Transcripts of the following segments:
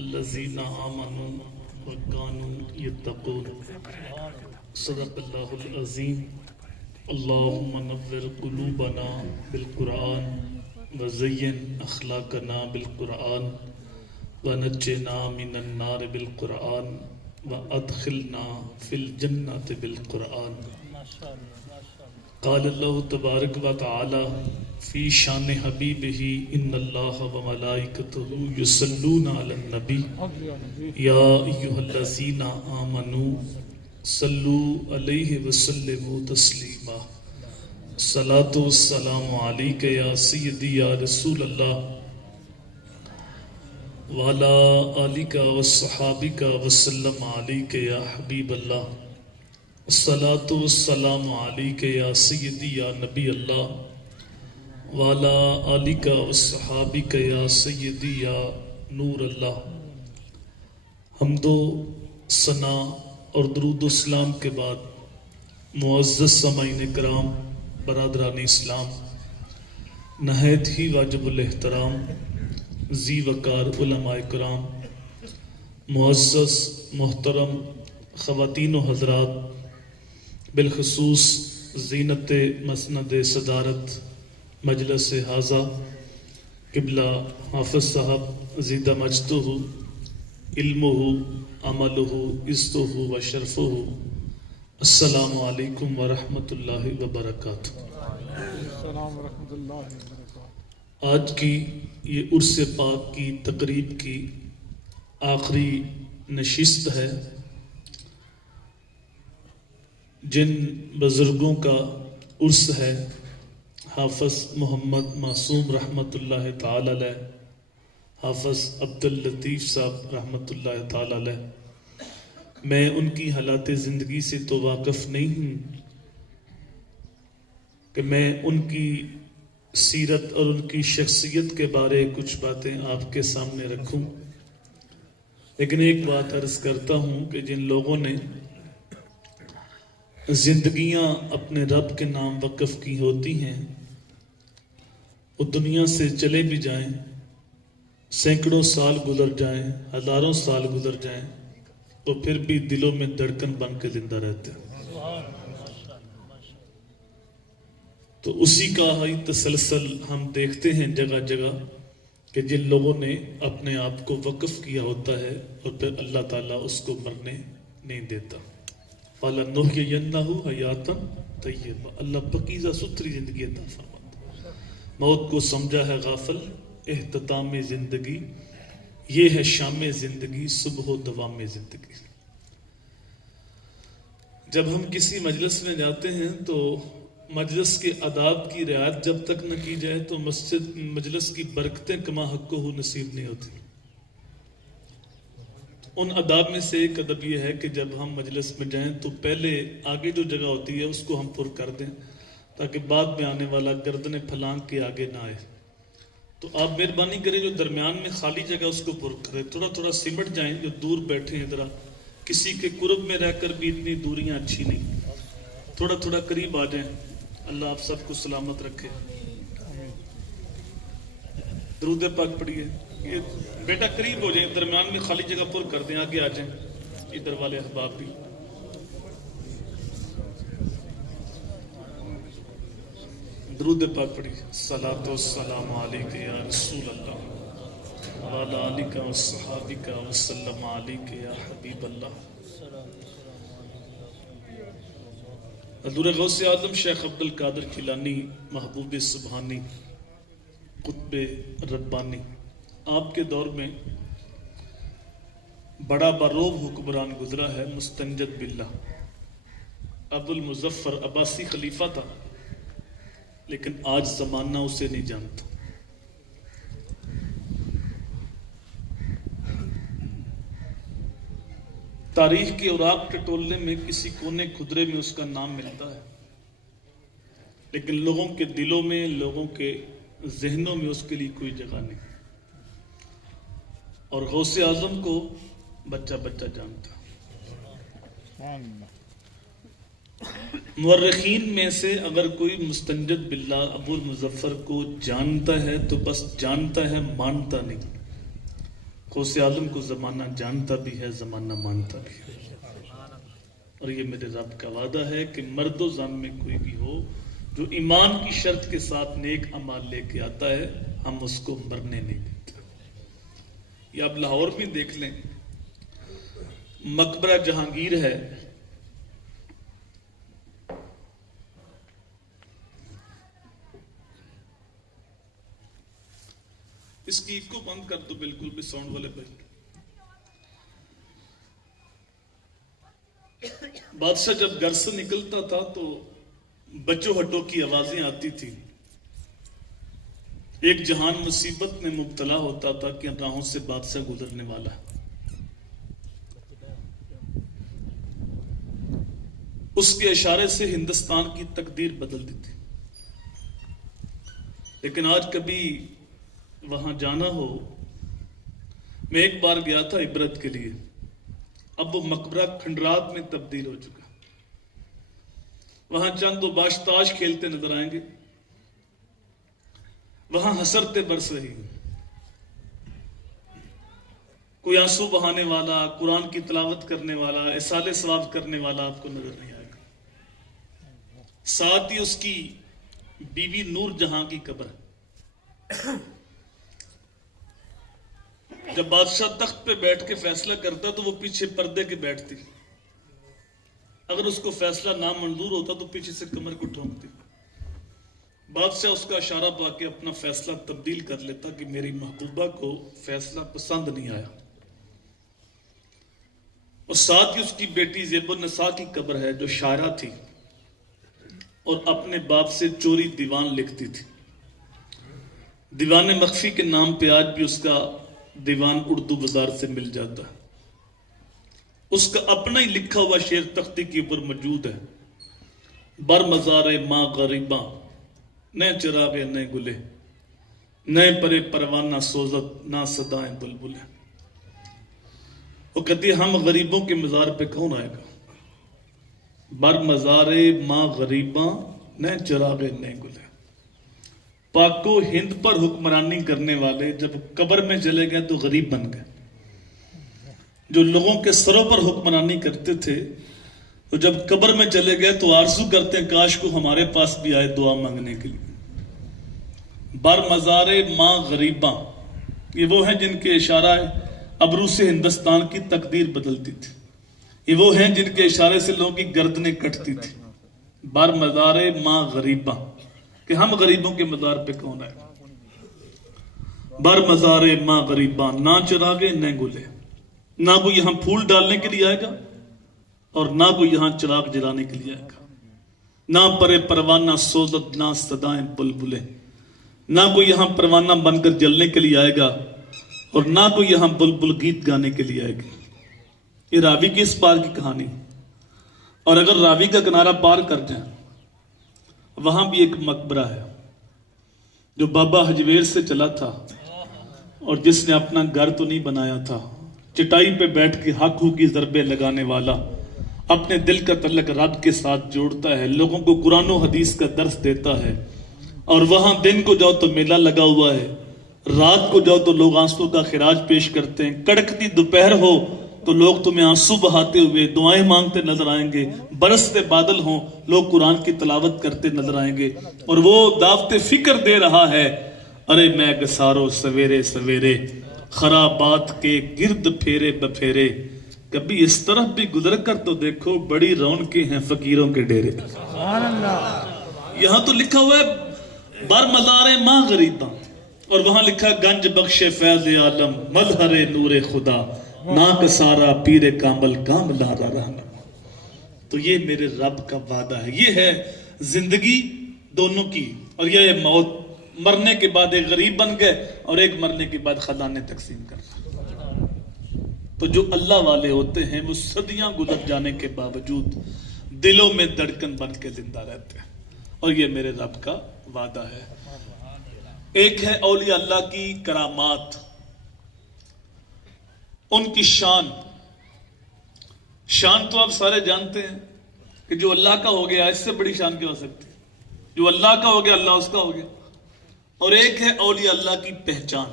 الذین آمنوا وکانوا یتقون۔ صدق اللہ العظیم۔ اللہم نور قلوبنا بالقرآن وزین اخلاقنا بالقرآن ونجنا من النار بالقرآن وادخلنا فی الجنة بالقرآن۔ قال اللہ تبارک و تعالی فی شان حبیبہ ان اللہ وملائکتہ یصلون علی النبی یا ایہا الذین آمنوا صلوا علیہ وسلموا تسلیما۔ الصلاۃ والسلام علیک یا سیدی یا رسول اللہ وعلی آلک وصحابک وسلم علیک یا حبیب اللہ۔ الصلاۃ والسلام علیک یا سیدی یا نبی اللہ وعلی آلک وصحابک یا سیدی یا نور اللہ۔ حمد و ثنا اور درود و اسلام کے بعد معزز سامعین کرام، برادران اسلام، نہایت ہی واجب الاحترام ذی وقار علماء کرام، معزز محترم خواتین و حضرات، بالخصوص زینت مسند صدارت مجلس حاضہ قبلہ حافظ صاحب زیدہ مجدہ علمہ عملہ عزتہ و شرفہ، السلام علیکم ورحمۃ اللہ وبرکاتہ۔ السلام ورحمۃ اللہ وبرکاتہ۔ آج کی یہ عرس پاک کی تقریب کی آخری نشست ہے۔ جن بزرگوں کا عرس ہے، حافظ محمد معصوم رحمۃ اللہ تعالی علیہ، حافظ عبداللطیف صاحب رحمۃ اللہ تعالی علیہ، میں ان کی حالات زندگی سے تو واقف نہیں ہوں کہ میں ان کی سیرت اور ان کی شخصیت کے بارے کچھ باتیں آپ کے سامنے رکھوں، لیکن ایک بات عرض کرتا ہوں کہ جن لوگوں نے زندگیاں اپنے رب کے نام وقف کی ہوتی ہیں، وہ دنیا سے چلے بھی جائیں، سینکڑوں سال گزر جائیں، ہزاروں سال گزر جائیں، تو پھر بھی دلوں میں دھڑکن بن کے زندہ رہتے ہیں۔ تو اسی کا ہی تسلسل ہم دیکھتے ہیں جگہ جگہ کہ جن لوگوں نے اپنے آپ کو وقف کیا ہوتا ہے اور پھر اللہ تعالیٰ اس کو مرنے نہیں دیتا۔ فَلَنُحْيِيَنَّهُ حَيَاتًا طَيِّبَةً، اللہ پاکیزہ ستھری زندگی عطا فرماتا۔ موت کو سمجھا ہے غافل، اختتام زندگی یہ ہے شام زندگی، صبح و دوام زندگی۔ جب ہم کسی مجلس میں جاتے ہیں تو مجلس کے آداب کی رعایت جب تک نہ کی جائے تو مجلس کی برکتیں کما حق ہو نصیب نہیں ہوتی۔ ان آداب میں سے ایک ادب یہ ہے کہ جب ہم مجلس میں جائیں تو پہلے آگے جو جگہ ہوتی ہے اس کو ہم پر کر دیں تاکہ بعد میں آنے والا گردن پھلانگ کے آگے نہ آئے۔ تو آپ مہربانی کریں جو درمیان میں خالی جگہ اس کو پر کریں، تھوڑا تھوڑا سمٹ جائیں، جو دور بیٹھے ہیں ذرا کسی کے قرب میں رہ کر بھی اتنی دوریاں اچھی نہیں، تھوڑا تھوڑا قریب آ جائیں۔ اللہ آپ سب کو سلامت رکھے۔ درود پاک پڑھیے۔ یہ بیٹا قریب ہو جائیں، درمیان میں خالی جگہ پر کر دیں، آگے آ جائیں ادھر والے احباب بھی۔ درود پاک پڑھیے۔ الصلاۃ والسلام علیک یا رسول اللہ وعلی آلک وصحابک وسلم علیک یا حبیب اللہ۔ حضور غوث اعظم شیخ عبد القادر جیلانی محبوب سبحانی قطب ربانی، آپ کے دور میں بڑا باروب حکمران گزرا ہے مستنجد باللہ۔ ابو المظفر عباسی خلیفہ تھا، لیکن آج زمانہ اسے نہیں جانتا۔ تاریخ کے اوراق ٹٹولنے میں کسی کونے خدرے میں اس کا نام ملتا ہے، لیکن لوگوں کے دلوں میں، لوگوں کے ذہنوں میں اس کے لیے کوئی جگہ نہیں۔ اور غوث اعظم کو بچہ بچہ جانتا۔ مورخین میں سے اگر کوئی مستنجد باللہ ابو المظفر کو جانتا ہے تو بس جانتا ہے، مانتا نہیں۔ غوث عالم کو زمانہ جانتا بھی ہے، زمانہ مانتا بھی ہے، اور یہ میرے رب کا وعدہ ہے کہ مرد و زن میں کوئی بھی ہو جو ایمان کی شرط کے ساتھ نیک اعمال لے کے آتا ہے، ہم اس کو مرنے نہیں دیتے۔ یہ آپ لاہور میں دیکھ لیں، مقبرہ جہانگیر ہے، اس کی کو بند کر دو بالکل بھی، ساؤنڈ والے پہ۔ بادشاہ جب گھر سے نکلتا تھا تو بچوں ہٹوں کی آوازیں آتی تھی، ایک جہان مصیبت میں مبتلا ہوتا تھا کہ راہوں سے بادشاہ گزرنے والا ہے، اس کے اشارے سے ہندوستان کی تقدیر بدل دی تھی۔ لیکن آج کبھی وہاں جانا ہو، میں ایک بار گیا تھا عبرت کے لیے، اب وہ مقبرہ کھنڈرات میں تبدیل ہو چکا، وہاں چند و باش تاش کھیلتے نظر آئیں گے، وہاں حسرتیں برس رہی ہیں، کوئی آنسو بہانے والا، قرآن کی تلاوت کرنے والا، اصالہ ثواب کرنے والا آپ کو نظر نہیں آئے گا۔ ساتھ ہی اس کی بیوی نور جہاں کی قبر ہے۔ جب بادشاہ تخت پہ بیٹھ کے فیصلہ کرتا تو وہ پیچھے پردے کے بیٹھتی، اگر اس کو فیصلہ نامنظور ہوتا تو پیچھے سے کمر کو ٹھونکتی، بادشاہ اس کا اشارہ پا کے اپنا فیصلہ تبدیل کر لیتا کہ میری محبوبہ کو فیصلہ پسند نہیں آیا۔ اور ساتھ ہی اس کی بیٹی زیب النساء کی قبر ہے جو شاعرہ تھی اور اپنے باپ سے چوری دیوان لکھتی تھی، دیوان مخفی کے نام پہ آج بھی اس کا دیوان اردو بازار سے مل جاتا ہے، اس کا اپنا ہی لکھا ہوا شعر تختی کے اوپر موجود ہے، بر مزار ماں غریباں نہ چراغے نہ گلے، نہ پرے پروانہ سوزت نہ صدائیں بلبلے۔ وہ کہتی ہے ہم غریبوں کے مزار پہ کون آئے گا، بر مزار ماں غریباں نہ چراغے نہ گلے۔ پاک و ہند پر حکمرانی کرنے والے جب قبر میں چلے گئے تو غریب بن گئے، جو لوگوں کے سروں پر حکمرانی کرتے تھے تو جب قبر میں چلے گئے تو آرزو کرتے ہیں کاش کو ہمارے پاس بھی آئے دعا مانگنے کے لیے۔ بر مزار ماں غریباں، یہ وہ ہیں جن کے اشارہ ابرو سے ہندوستان کی تقدیر بدلتی تھی، یہ وہ ہیں جن کے اشارے سے لوگوں کی گردنیں کٹتی تھی۔ بر مزار ماں غریباں، کہ ہم غریبوں کے مزار پہ کون آئے۔ بر مزار ماں غریباں نہ چراغے نہ گلے، نہ کوئی یہاں پھول ڈالنے کے لیے آئے گا اور نہ کوئی یہاں چراغ جلانے کے لیے آئے گا، نہ پرے پروانہ سوزت نہ صدائیں بلبلے، نہ کوئی یہاں پروانہ بن کر جلنے کے لیے آئے گا اور نہ کوئی یہاں بلبل گیت گانے کے لیے آئے گا۔ یہ راوی کی اس پار کی کہانی، اور اگر راوی کا کنارہ پار کر جائیں وہاں بھی ایک مقبرہ ہے جو بابا حجویر سے چلا تھا اور جس نے اپنا گھر تو نہیں بنایا تھا، چٹائی پہ بیٹھ کے حق کی ضربیں لگانے والا، اپنے دل کا تعلق رب کے ساتھ جوڑتا ہے، لوگوں کو قرآن و حدیث کا درس دیتا ہے، اور وہاں دن کو جاؤ تو میلہ لگا ہوا ہے، رات کو جاؤ تو لوگ آنسو کا خراج پیش کرتے ہیں، کڑکتی دوپہر ہو تو لوگ تمہیں آنسو بہاتے ہوئے دعائیں مانگتے نظر آئیں گے، برستے بادل ہوں لوگ قرآن کی تلاوت کرتے نظر آئیں گے، اور وہ دعوت فکر دے رہا ہے، ارے میں گسارو سویرے سویرے خرابات کے گرد پھیرے بپھیرے، کبھی اس طرف بھی گزر کر تو دیکھو بڑی رونقیں ہیں فقیروں کے ڈیرے۔ یہاں تو لکھا ہوا ہے بر مزار ماں غریباں، اور وہاں لکھا گنج بخش فیض عالم مظہر نور خدا، ناک سارا پیر کامل کام لارا رہنا۔ تو یہ میرے رب کا وعدہ ہے، یہ ہے زندگی دونوں کی، اور یہ موت، مرنے کے بعد ایک غریب بن گئے اور ایک مرنے کے بعد خزانے تقسیم کر۔ تو جو اللہ والے ہوتے ہیں وہ صدیاں گزر جانے کے باوجود دلوں میں دھڑکن بن کے زندہ رہتے ہیں، اور یہ میرے رب کا وعدہ ہے۔ ایک ہے اولیاء اللہ کی کرامات، ان کی شان تو آپ سارے جانتے ہیں کہ جو اللہ کا ہو گیا اس سے بڑی شان کیا ہو سکتی ہے، جو اللہ کا ہو گیا اللہ اس کا ہو گیا۔ اور ایک ہے اولیاء اللہ کی پہچان،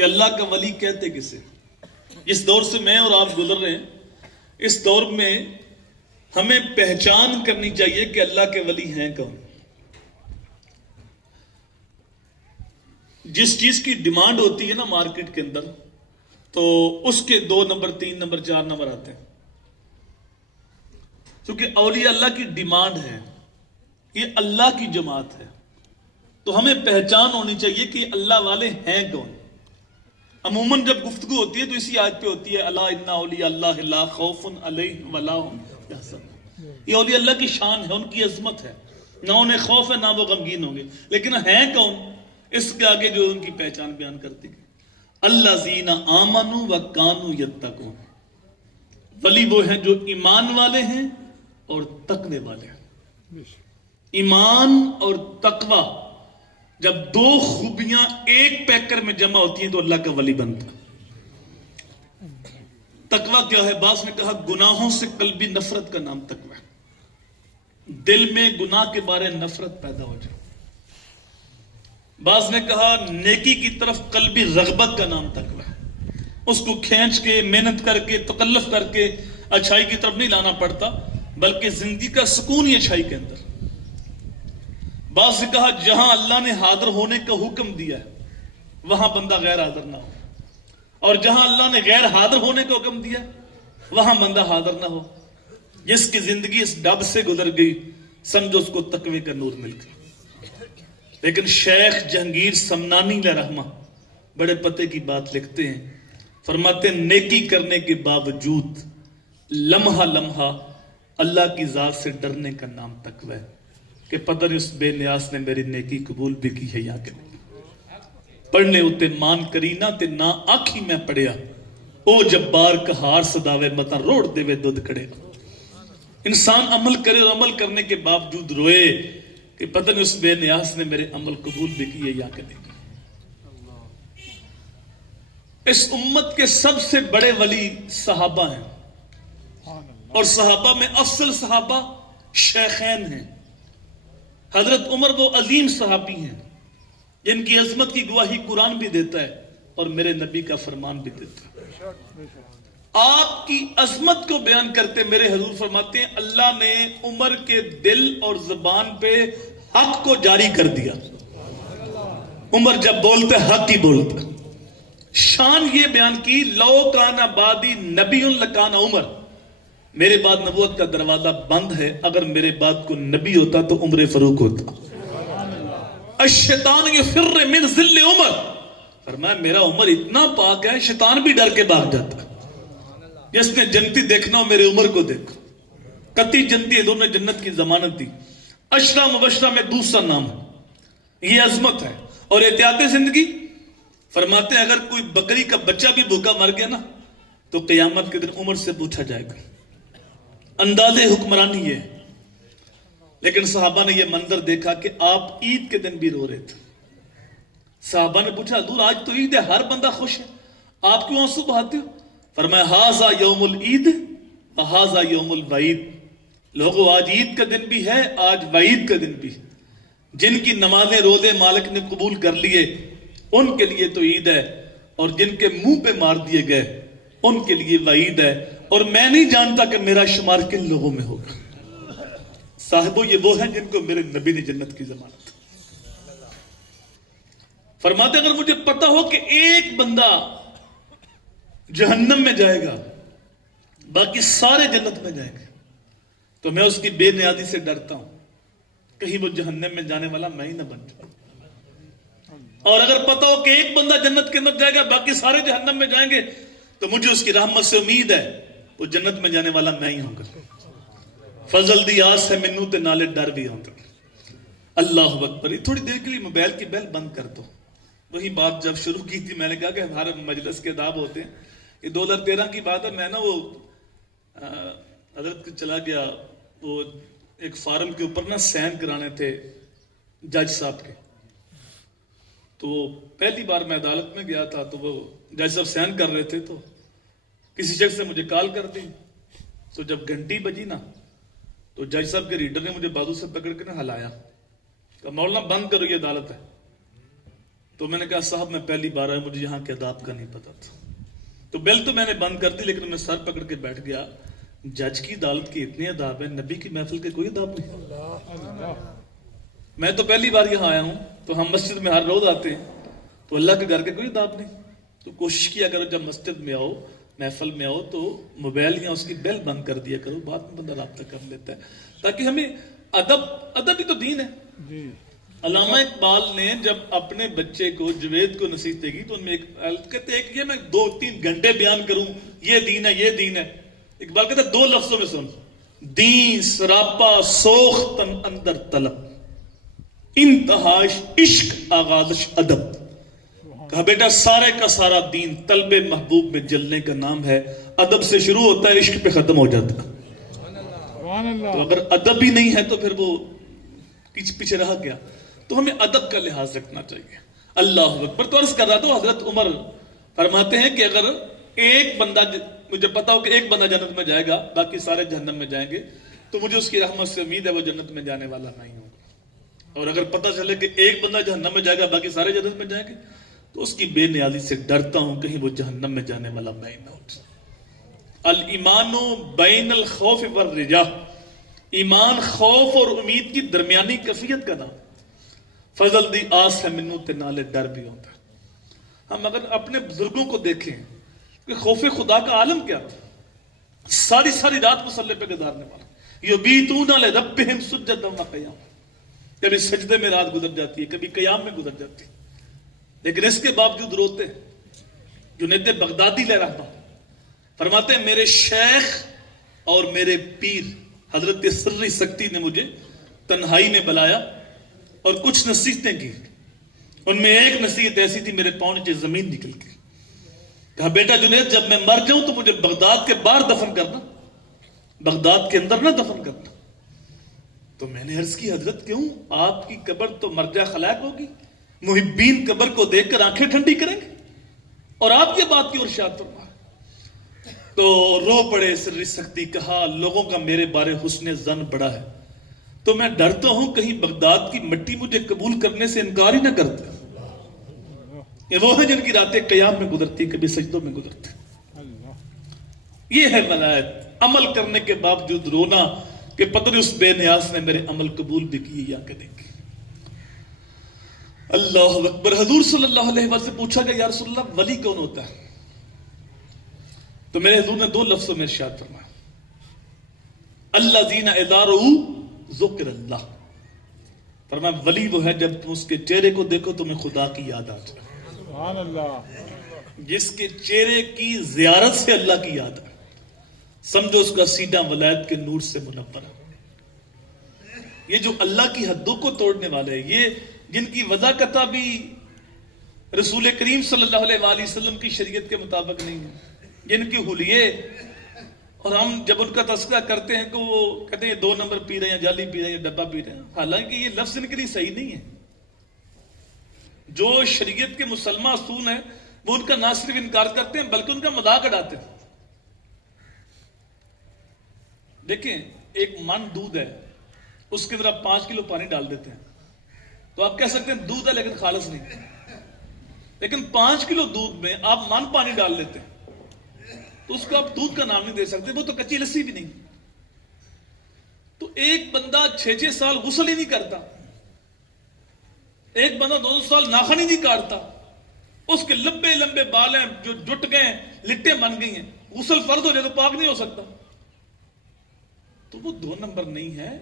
کہ اللہ کا ولی کہتے کسے. اس دور سے میں اور آپ گزر رہے ہیں, اس دور میں ہمیں پہچان کرنی چاہیے کہ اللہ کے ولی ہیں کون. جس چیز کی ڈیمانڈ ہوتی ہے نا مارکیٹ کے اندر, تو اس کے 2 نمبر 3 نمبر 4 نمبر آتے ہیں. کیونکہ اولیاء اللہ کی ڈیمانڈ ہے, یہ اللہ کی جماعت ہے, تو ہمیں پہچان ہونی چاہیے کہ اللہ والے ہیں کون. عموماً جب گفتگو ہوتی ہے تو اسی آیت پہ ہوتی ہے الا ان اولیاء اللہ لا خوف علیہم ولا هم یحزنون. یہ اولیاء اللہ کی شان ہے, ان کی عظمت ہے, نہ انہیں خوف ہے نہ وہ غمگین ہوں گے. لیکن ہیں کون, اس کے آگے جو ان کی پہچان بیان کرتی گئی, الذین آمنوا وکانوا یتقون. ولی وہ ہیں جو ایمان والے ہیں اور تقوی والے ہیں. ایمان اور تقوی جب 2 خوبیاں ایک پیکر میں جمع ہوتی ہیں تو اللہ کا ولی بنتا. تقوی کیا ہے؟ بعض نے کہا گناہوں سے قلبی نفرت کا نام تقوی ہے. دل میں گناہ کے بارے نفرت پیدا ہو جائے. بعض نے کہا نیکی کی طرف قلبی رغبت کا نام تقوی ہے. اس کو کھینچ کے محنت کر کے تکلف کر کے اچھائی کی طرف نہیں لانا پڑتا, بلکہ زندگی کا سکون ہی اچھائی کے اندر. بعض نے کہا جہاں اللہ نے حاضر ہونے کا حکم دیا ہے وہاں بندہ غیر حاضر نہ ہو, اور جہاں اللہ نے غیر حاضر ہونے کا حکم دیا وہاں بندہ حاضر نہ ہو. جس کی زندگی اس ڈب سے گزر گئی سمجھو اس کو تقوی کا نور مل گیا. لیکن شیخ جہانگیر سمنانی علیہ رحمہ بڑے پتے کی بات لکھتے ہیں, فرماتے ہیں نیکی کرنے کے باوجود لمحہ لمحہ اللہ کی ذات سے ڈرنے کا نام تقوی ہے, کہ پتہ نہیں اس بے نیاز نے میری نیکی قبول بھی کی ہے یا کہ نہیں. پڑھنے اتے مان کرینا تے نہ آنکھی میں پڑھیا, او جبار کہار صداوے متا روڑ دے وے دودھ کڑے. انسان عمل کرے اور عمل کرنے کے باوجود روئے کہ پتہ نہیں اس بے نیاز نے میرے عمل قبول بھی کیے یا کہ نہیں. اس امت کے سب سے بڑے ولی صحابہ ہیں, اور صحابہ میں افضل صحابہ شیخین ہیں. حضرت عمر وہ عظیم صحابی ہیں جن کی عظمت کی گواہی قرآن بھی دیتا ہے اور میرے نبی کا فرمان بھی دیتا ہے. آپ کی عظمت کو بیان کرتے میرے حضور فرماتے ہیں اللہ نے عمر کے دل اور زبان پہ حق کو جاری کر دیا. عمر جب بولتے حق ہی بولتا. شان یہ بیان کی لو کانا بادی نبی لکانا عمر, میرے بعد نبوت کا دروازہ بند ہے, اگر میرے بعد کو نبی ہوتا تو عمر فاروق ہوتا. الشیطان یفر من ذل عمر, فرمایا میرا عمر اتنا پاک ہے شیطان بھی ڈر کے بھاگ جاتا. جس نے جنتی دیکھنا ہو میرے عمر کو دیکھو, قطعی جنتی ہے, دونوں جنت کی ضمانت دی. اشرا مبشرہ میں دوسرا نام ہے, یہ عظمت ہے. اور احتیاط زندگی فرماتے ہیں اگر کوئی بکری کا بچہ بھی بھوکا مر گیا نا تو قیامت کے دن عمر سے پوچھا جائے گا. انداز حکمرانی ہے. لیکن صحابہ نے یہ منظر دیکھا کہ آپ عید کے دن بھی رو رہے تھے. صحابہ نے پوچھا حضور آج تو عید ہے, ہر بندہ خوش ہے, آپ کیوں آنسو بہاتے ہو؟ فرمایا ہاذا یوم العید وہذا یوم الوعید. لوگوں آج عید کا دن بھی ہے, آج وعید کا دن بھی. جن کی نمازیں روزے مالک نے قبول کر لیے ان کے لیے تو عید ہے, اور جن کے منہ پہ مار دیے گئے ان کے لیے وعید ہے. اور میں نہیں جانتا کہ میرا شمار کن لوگوں میں ہوگا. صاحبوں یہ وہ ہیں جن کو میرے نبی نے جنت کی ضمانت. فرماتے اگر مجھے پتا ہو کہ ایک بندہ جہنم میں جائے گا باقی سارے جنت میں جائیں گے تو میں اس کی بے نیازی سے ڈرتا ہوں کہیں وہ جہنم میں جانے والا میں ہی نہ بن جاؤں. اور اگر پتا ہو کہ ایک بندہ جنت کے اندر جائے گا باقی سارے جہنم میں جائیں گے تو مجھے اس کی رحمت سے امید ہے وہ جنت میں جانے والا میں ہی ہوں گا. فضل دی آس ہے منو تے نالے ڈر بھی ہوں گا. اللہ اکبر. تھوڑی دیر کے لیے موبائل کی بیل بند کر دو. وہی بات جب شروع کی تھی میں نے کہا کہ ہمارے مجلس کے آداب ہوتے ہیں, یہ 2013 کی بات ہے. میں نا وہ حضرت چلا گیا, وہ ایک فارم کے اوپر نا سائن کرانے تھے جج صاحب کے. تو پہلی بار میں عدالت میں گیا تھا تو وہ جج صاحب سائن کر رہے تھے تو کسی شخص نے مجھے کال کر دی. تو جب گھنٹی بجی نا تو جج صاحب کے ریڈر نے مجھے بازو سے پکڑ کے نہ ہلایا, کہ مولانا بند کرو یہ عدالت ہے. تو میں نے کہا صاحب میں پہلی بار آیا, مجھے یہاں کے آداب کا نہیں پتا تھا. تو بیل تو میں نے بند کر دی, لیکن میں سر پکڑ کے بیٹھ گیا. جج کی عدالت کے اتنے آداب ہیں, نبی کی محفل کے کوئی آداب نہیں. میں تو پہلی بار یہاں آیا ہوں, تو ہم مسجد میں ہر روز آتے ہیں, تو اللہ کے گھر کے کوئی آداب نہیں. تو کوشش کیا کرو جب مسجد میں آؤ, محفل میں آؤ, تو موبائل یا اس کی بیل بند کر دیا کرو, بعد میں بندہ رابطہ کر لیتا ہے, تاکہ ہمیں ادب ہی تو دین ہے. علامہ اقبال نے جب اپنے بچے کو جوید کو نصیحت کی تو ان میں کہتے ہیں کہ یہ میں 2-3 گھنٹے بیان کروں, یہ دین ہے, یہ دین ہے. اقبال کہتے ہیں 2 لفظوں میں سن, دین سراپا سوختن اندر طلب, انتہاش عشق آغازش ادب. کہا بیٹا سارے کا سارا دین طلب محبوب میں جلنے کا نام ہے, ادب سے شروع ہوتا ہے, عشق پہ ختم ہو جاتا ہے. تو اگر ادب ہی نہیں ہے تو پھر وہ پیچھے رہا گیا. تو ہمیں ادب کا لحاظ رکھنا چاہیے. اللہ اکبر. تو عرض کر رہا تھا, حضرت عمر فرماتے ہیں کہ اگر ایک بندہ, مجھے پتا ہو کہ ایک بندہ جنت میں جائے گا, باقی سارے جہنم میں جائیں گے, تو مجھے اس کی رحمت سے امید ہے وہ جنت میں جانے والا نہیں ہوگا. اور اگر پتا چلے کہ ایک بندہ جہنم میں جائے گا, باقی سارے جنت میں جائیں گے, تو اس کی بے نیازی سے ڈرتا ہوں کہیں وہ جہنم میں جانے والا میں نہ ہو. الایمان بین الخوف والرجا, ایمان خوف اور امید کی درمیانی کیفیت کا نام. فضل دی آس ہے منو تے نالے ڈر بھی ہوتا ہے. ہم اگر اپنے بزرگوں کو دیکھیں کہ خوف خدا کا عالم کیا تھا, ساری رات مصلی پہ گزارنے والا. یبیتون لربہم سجدا و قیاما, کبھی سجدے میں رات گزر جاتی ہے, کبھی قیام میں گزر جاتی ہے, لیکن اس کے باوجود روتے. جنید بغدادی لے رہا فرماتے ہیں میرے شیخ اور میرے پیر حضرت سری سکتی نے مجھے تنہائی میں بلایا اور کچھ نصیحتیں کی. ان میں ایک نصیحت ایسی تھی, میرے پاؤں نیچے زمین نکل گئی. کہا بیٹا جنید جب میں مر جاؤں تو مجھے بغداد کے باہر دفن کرنا, بغداد کے اندر نہ دفن کرنا. تو میں نے عرض کی حضرت کیوں, آپ کی قبر تو مرجع خلائق ہوگی, محبین قبر کو دیکھ کر آنکھیں ٹھنڈی کریں گے, اور آپ یہ بات کی ارشاد فرما. تو رو پڑے سری سکتی, کہا لوگوں کا میرے بارے حسن ظن بڑا ہے, تو میں ڈرتا ہوں کہیں بغداد کی مٹی مجھے قبول کرنے سے انکار ہی نہ کرتے. یہ وہ ہیں جن کی راتیں قیام میں گزرتی, کبھی سجدوں میں گزرتی. یہ ہے ملائت, عمل کرنے کے باوجود رونا کہ پتہ نہیں اس بے نیاز نے میرے عمل قبول بھی کیے یا کہ نہیں. اللہ اکبر. حضور صلی اللہ علیہ وسلم سے پوچھا کہ یا رسول اللہ ولی کون ہوتا ہے, تو میرے حضور نے 2 لفظوں میں ارشاد فرمایا, الذین اذا رؤوا ذکر اللہ. فرمایا ولی وہ ہے جب تم اس کے چہرے کو دیکھو تمہیں خدا کی یاد آ جائے. سبحان اللہ. جس کے چہرے کی زیارت سے اللہ کی یاد آئے, سمجھو اس کا سینہ ولایت کے نور سے منور ہے. یہ جو اللہ کی حدوں کو توڑنے والے ہیں, یہ جن کی وضاحت بھی رسول کریم صلی اللہ علیہ وآلہ وسلم کی شریعت کے مطابق نہیں ہے, جن کی حلیے, اور ہم جب ان کا تذکرہ کرتے ہیں تو وہ کہتے ہیں 2 نمبر پی رہے ہیں, جعلی پی رہے ہیں, ڈبہ پی رہے ہیں. حالانکہ یہ لفظ ان کے لیے صحیح نہیں ہے. جو شریعت کے مسلمہ اصول ہیں وہ ان کا نہ صرف انکار کرتے ہیں بلکہ ان کا مذاق اڑاتے ہیں. دیکھیں ایک من دودھ ہے, اس کے اندر آپ 5 کلو پانی ڈال دیتے ہیں, تو آپ کہہ سکتے ہیں دودھ ہے لیکن خالص نہیں. لیکن 5 کلو دودھ میں آپ من پانی ڈال لیتے ہیں تو اس کو آپ دودھ کا نام نہیں دے سکتے, وہ تو کچی لسی بھی نہیں. تو ایک بندہ 6 سال غسل ہی نہیں کرتا, ایک بندہ 2 سال ناخن ہی نہیں کاٹتا, اس کے لمبے لمبے بال ہیں جو جٹ گئے, لٹیں بن گئی ہیں, غسل فرض ہو جائے تو پاک نہیں ہو سکتا. تو وہ 2 نمبر نہیں ہے,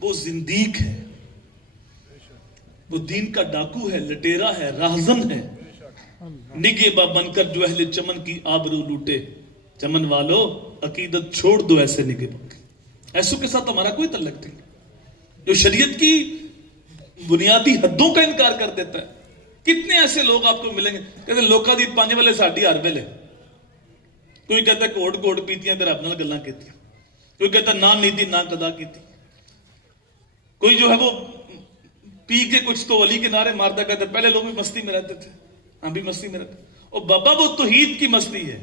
وہ زندیق ہے, وہ دین کا ڈاکو ہے, لٹیرا ہے, راہزن ہے. نگہباں بن کر جو اہل چمن کی آبرو لوٹے, چمن والو عقیدت چھوڑ دو ایسے نگہباں کی. ایسوں کے ساتھ ہمارا کوئی تعلق نہیں. جو شریعت کی بنیادی حدوں کا انکار کر دیتا ہے. کتنے ایسے لوگ آپ کو ملیں گے کہتے ہیں لوکا دی 5 والے ساڈی ہر ویلے. کوئی کہتا ہے کوٹ کوٹ پیتیاں تے رب نال گلاں کیتیاں, کوئی کہتا ہے نہ نیتی نہ قضا کیتی, کوئی جو ہے وہ پی کے کچھ تو ولی کے نعرے مارتا, کہتا ہے پہلے لوگ بھی مستی میں رہتے تھے, ہم بھی مستی میں رہتے. اور بابا وہ توحید کی مستی ہے,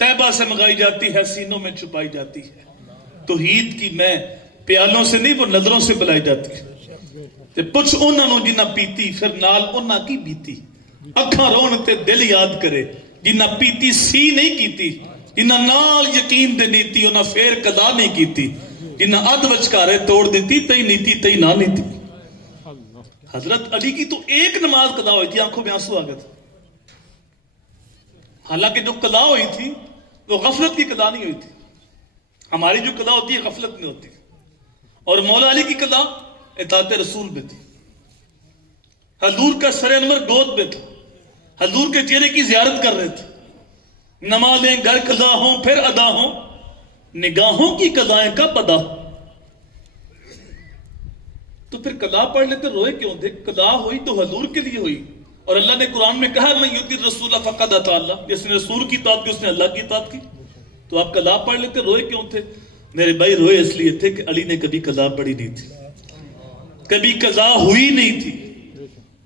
طیبہ سے منگائی جاتی ہے, سینوں میں چھپائی جاتی ہے. توحید کی میں پیالوں سے نہیں, وہ نظروں سے بلائی جاتی ہے. تے پوچھ انہاں نوں جنہاں پیتی پھر نال انہاں کی بیتی اکھاں رون تے دل یاد کرے جنہاں پیتی سی نہیں کیتی جنہاں نال یقین دے نیتی انہاں پھر قضا نہیں کیتی جنہاں اد وچکارے توڑ دیتی تئی نیتی تئی نہ نیتی حضرت علی کی تو ایک نماز قضا ہوئی تھی آنکھوں میں آنسو آ گئے تھے حالانکہ جو قضا ہوئی تھی وہ غفلت کی قضا نہیں ہوئی تھی ہماری جو قضا ہوتی ہے غفلت میں ہوتی ہے اور مولا علی کی قضا اطاعت رسول میں تھی حضور کا سر انور گود میں تھا حضور کے چہرے کی زیارت کر رہے تھے نمازیں گھر قضا ہوں پھر ادا ہوں نگاہوں کی قضائیں کا پدا تو پھر قضا پڑھ لیتے روئے کیوں تھے قضا ہوئی تو حضور کے لیے ہوئی اور اللہ نے قرآن میں کہا میں یؤتی الرسول فقد اطاع اللہ جس نے رسول کی اطاعت کی اس نے اللہ کی اطاعت کی تو آپ قضا پڑھ لیتے روئے کیوں تھے میرے بھائی روئے اس لیے تھے کہ علی نے کبھی قضا پڑھی نہیں تھی کبھی قضا ہوئی نہیں تھی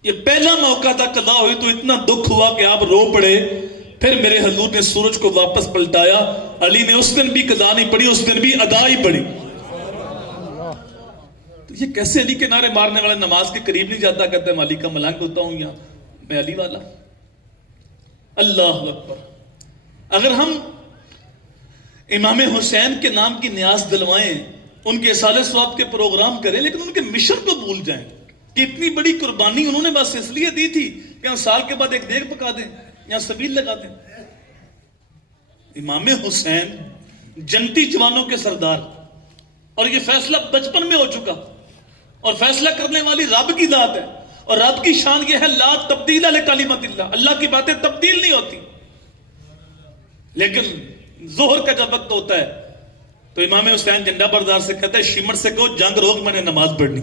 یہ پہلا موقع تھا قضا ہوئی تو اتنا دکھ ہوا کہ آپ رو پڑے پھر میرے حضور نے سورج کو واپس پلٹایا علی نے اس دن بھی قضا نہیں پڑھی اس دن بھی ادا ہی پڑھی تو یہ کیسے علی کے نعرے مارنے والا نماز کے قریب نہیں جاتا کہتا ہے میں علی کا ملنگ ہوتا ہوں یا میں علی والا اللہ اکبر اگر ہم امام حسین کے نام کی نیاز دلوائیں ان کے اصالہ ثواب کے پروگرام کریں لیکن ان کے مشن کو بھول جائیں کہ اتنی بڑی قربانی انہوں نے بس اس لیے دی تھی کہ ہم سال کے بعد ایک دیگ پکا دیں یا سبیل لگا دیں امام حسین جنتی جوانوں کے سردار اور یہ فیصلہ بچپن میں ہو چکا اور فیصلہ کرنے والی رب کی ذات ہے اور رب کی شان یہ ہے لا تبدیل لکلمات اللہ اللہ کی باتیں تبدیل نہیں ہوتی لیکن ظہر کا جب وقت ہوتا ہے تو امام حسین جھنڈا بردار سے کہتا ہے شمر سے کہو جنگ روک میں نے نماز پڑھنی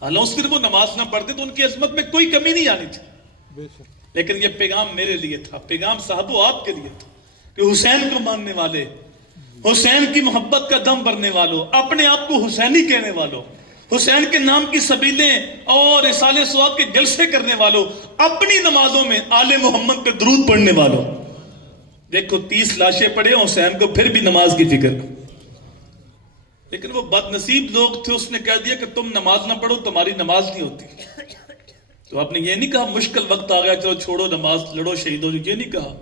حالانکہ اس دن وہ نماز نہ پڑھتے تو ان کی عظمت میں کوئی کمی نہیں آنی تھی لیکن یہ پیغام میرے لیے تھا پیغام صاحبو آپ کے لیے تھا کہ حسین کو ماننے والے حسین کی محبت کا دم بھرنے والوں اپنے آپ کو حسینی کہنے والوں حسین کے نام کی سبیلیں اور اصالہ ثواب کے جلسے کرنے والوں اپنی نمازوں میں آل محمد پہ درود پڑھنے والوں دیکھو 30 لاشیں پڑے حسین کو پھر بھی نماز کی فکر لیکن وہ بد نصیب لوگ تھے اس نے کہہ دیا کہ تم نماز نہ پڑھو تمہاری نماز نہیں ہوتی تو آپ نے یہ نہیں کہا مشکل وقت آ گیا چلو چھوڑو نماز لڑو شہید ہو یہ نہیں کہا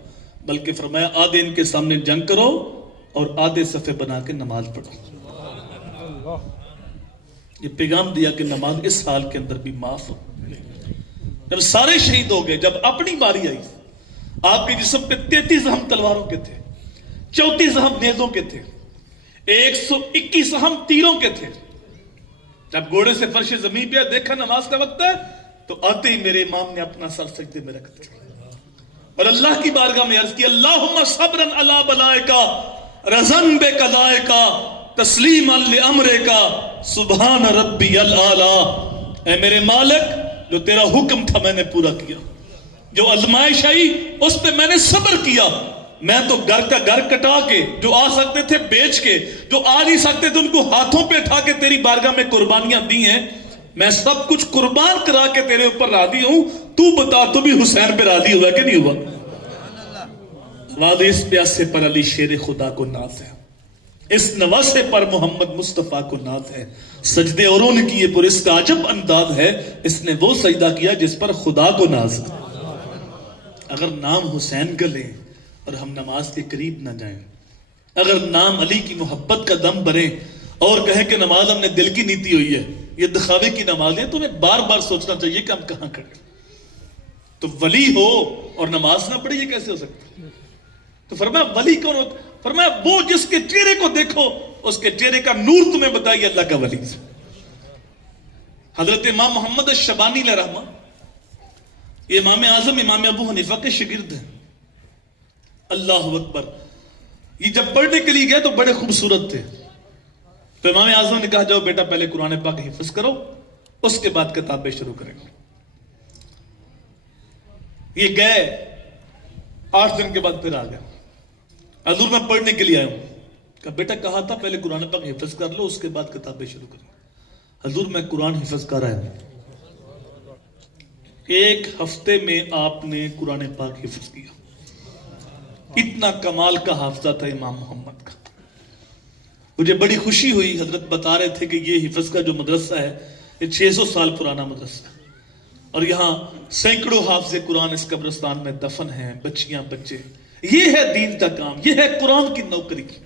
بلکہ فرمایا آدھے ان کے سامنے جنگ کرو اور آدھے صفحے بنا کے نماز پڑھو یہ پیغام دیا کہ نماز اس سال کے اندر بھی معاف ہو جب سارے شہید ہو گئے جب اپنی باری آئی آپ کے جسم پہ 33 زخم تلواروں کے تھے 34 زخم نیزوں کے تھے 121 زخم تیروں کے تھے جب گھوڑے سے فرش زمین پہ دیکھا نماز کا وقت ہے تو آتے ہی میرے امام نے اپنا سر سجدے میں رکھ دیا اور اللہ کی بارگاہ میں عرض کی اللہم صبرا علی بلائکا رضن بے قضائکا تسلیما لامرکا سبحان ربی الاعلی اے میرے مالک جو تیرا حکم تھا میں نے پورا کیا جو آزمائش آئی اس پہ میں نے صبر کیا میں تو گھر کا گھر کٹا کے جو آ سکتے تھے بیچ کے جو آ نہیں سکتے تھے ان کو ہاتھوں پہ اٹھا کے تیری بارگاہ میں قربانیاں دی ہیں میں سب کچھ قربان کرا کے تیرے اوپر راضی ہوں تو بتا تو بھی حسین پہ راضی ہوا کہ نہیں ہوا واضح اس پیاسے پر علی شیر خدا کو ناز ہے اس نواسے پر محمد مصطفیٰ کو ناز ہے سجدے اوروں نے کیے پر اس کا عجب انداز ہے اس نے وہ سجدہ کیا جس پر خدا کو ناز ہے اگر نام حسین کا لیں اور ہم نماز کے قریب نہ جائیں اگر نام علی کی محبت کا دم بھریں اور کہیں کہ نماز ہم نے دل کی نیتی ہوئی ہے یہ دکھاوے کی نماز ہے تو ہمیں بار بار سوچنا چاہیے کہ ہم کہاں کھڑے تو ولی ہو اور نماز نہ پڑھے یہ کیسے ہو سکتا ہے تو فرمایا ولی کون ہوتا فرمایا وہ جس کے چہرے کو دیکھو اس کے چہرے کا نور تمہیں بتائیے اللہ کا ولی حضرت امام محمد الشبانی علیہ رحمہ یہ امام اعظم امام ابو حنیفہ کے شاگرد ہیں اللہ اکبر یہ جب پڑھنے کے لیے گئے تو بڑے خوبصورت تھے تو امام اعظم نے کہا جاؤ بیٹا پہلے قرآن پاک حفظ کرو اس کے بعد کتابیں شروع کریں گے یہ گئے 8 دن کے بعد پھر آ گیا حضور میں پڑھنے کے لیے آیا ہوں کہا بیٹا کہا تھا پہلے قرآن پاک حفظ کر لو اس کے بعد کتابیں شروع کریں حضور میں قرآن حفظ کر رہا ہوں 1 ہفتے میں آپ نے قرآن پاک حفظ کیا اتنا کمال کا حافظہ تھا امام محمد کا مجھے بڑی خوشی ہوئی، حضرت بتا رہے تھے کہ یہ حفظ کا جو مدرسہ ہے یہ 600 سال پرانا مدرسہ ہے، اور یہاں سینکڑوں حافظ قرآن اس قبرستان میں دفن ہیں، بچیاں بچے. یہ ہے دین کا کام، یہ ہے قرآن کی نوکری کی.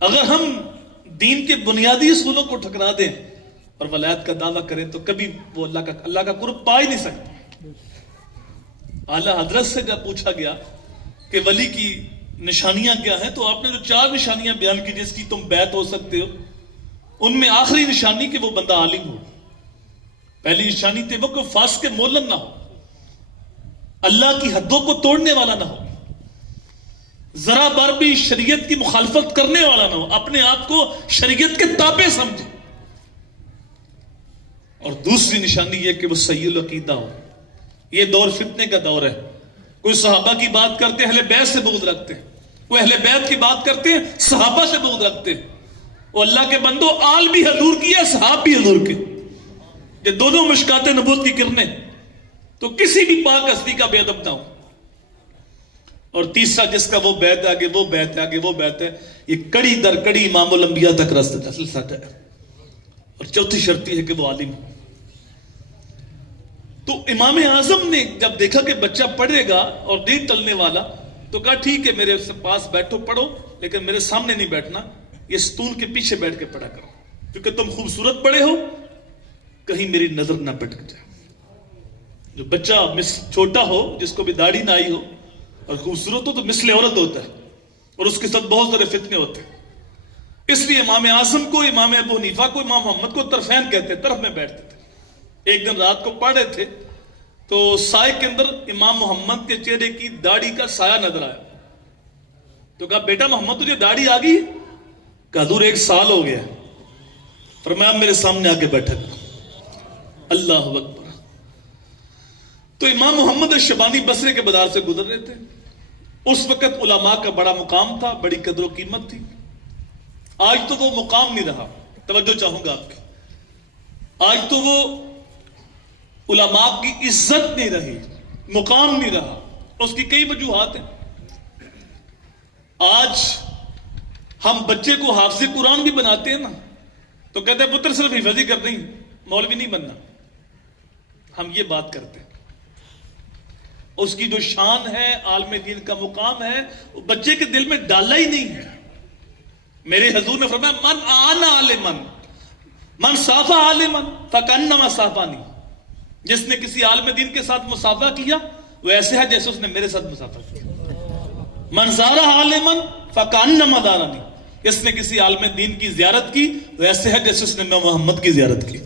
اگر ہم دین کے بنیادی اصولوں کو ٹھکرا دیں اور ولایت کا دعویٰ کریں تو کبھی وہ اللہ کا قرب پا ہی نہیں سکتے. اعلیٰ حضرت سے جب پوچھا گیا کہ ولی کی نشانیاں کیا ہیں تو آپ نے جو 4 نشانیاں بیان کی جس کی تم بیعت ہو سکتے ہو، ان میں آخری نشانی کہ وہ بندہ عالم ہو. پہلی نشانی تھی وہ کہ فاسق مولن نہ ہو، اللہ کی حدوں کو توڑنے والا نہ ہو، ذرا بار بھی شریعت کی مخالفت کرنے والا نہ ہو، اپنے آپ کو شریعت کے تابع سمجھے. اور دوسری نشانی یہ کہ وہ صحیح العقیدہ ہو. یہ دور فتنے کا دور ہے. کوئی صحابہ کی بات کرتے ہیں اہل بیت سے بغض رکھتے ہیں، کوئی اہل بیت کی بات کرتے ہیں صحابہ سے بغض رکھتے ہیں. وہ اللہ کے بندو، آل بھی حضور کی ہے، صحاب بھی حضور کے، یہ دونوں مشکات نبوت کی کرنیں، تو کسی بھی پاک ہستی کا بے ادب نہ ہو. اور تیسرا جس کا وہ بیت ہے آگے وہ بیت ہے آگے وہ بیت ہے، یہ کڑی در کڑی امام الانبیاء تک رسل ہے. اور چوتھی شرط یہ ہے کہ وہ عالم ہو. تو امام اعظم نے جب دیکھا کہ بچہ پڑھے گا اور دین ٹلنے والا تو کہا ٹھیک ہے میرے پاس بیٹھو پڑھو، لیکن میرے سامنے نہیں بیٹھنا، یہ ستون کے پیچھے بیٹھ کے پڑھا کرو، کیونکہ تم خوبصورت پڑھے ہو، کہیں میری نظر نہ پٹک جائے. جو بچہ چھوٹا ہو جس کو بھی داڑھی نہ آئی ہو اور خوبصورت ہو تو مثل عورت ہوتا ہے، اور اس کے ساتھ بہت سارے فتنے ہوتے ہیں. اس لیے امام اعظم کو، امام ابو حنیفہ کو، امام محمد کو طرفین کہتے ہیں، طرف میں بیٹھتے تھے. ایک دن رات کو پڑھ رہے تھے تو سائے کے اندر امام محمد کے چہرے کی داڑھی کا سایہ نظر آیا. تو کہا بیٹا محمد تجھے داڑھی آ گئی؟ کہا حضور 1 سال ہو گیا. فرمایا میرے سامنے آ کے بیٹھا کرو. اللہ اکبر. تو امام محمد الشیبانی بصرے کے بازار سے گزر رہے تھے. اس وقت علماء کا بڑا مقام تھا، بڑی قدر و قیمت تھی. آج تو وہ مقام نہیں رہا. توجہ چاہوں گا آپ کی. آج تو وہ علماء کی عزت نہیں رہی، مقام نہیں رہا. اس کی کئی وجوہات ہیں. آج ہم بچے کو حافظ قرآن بھی بناتے ہیں نا تو کہتے ہیں پتر صرف حفظ ہی کرنی، مولوی نہیں بننا. ہم یہ بات کرتے ہیں. اس کی جو شان ہے، عالم دین کا مقام ہے، وہ بچے کے دل میں ڈالا ہی نہیں ہے. میرے حضور نے فرمایا من آن عالمن من صافہ عالمن فکانما صافانی. جس نے کسی عالم دین کے ساتھ مصافحہ کیا وہ ایسے ہے جیسے اس نے میرے ساتھ مصافحہ کیا. من زارہ عالمن فکانما زارانی. جس نے کسی عالم دین کی زیارت کی وہ ایسے ہے جیسے اس نے میں محمد کی زیارت کی.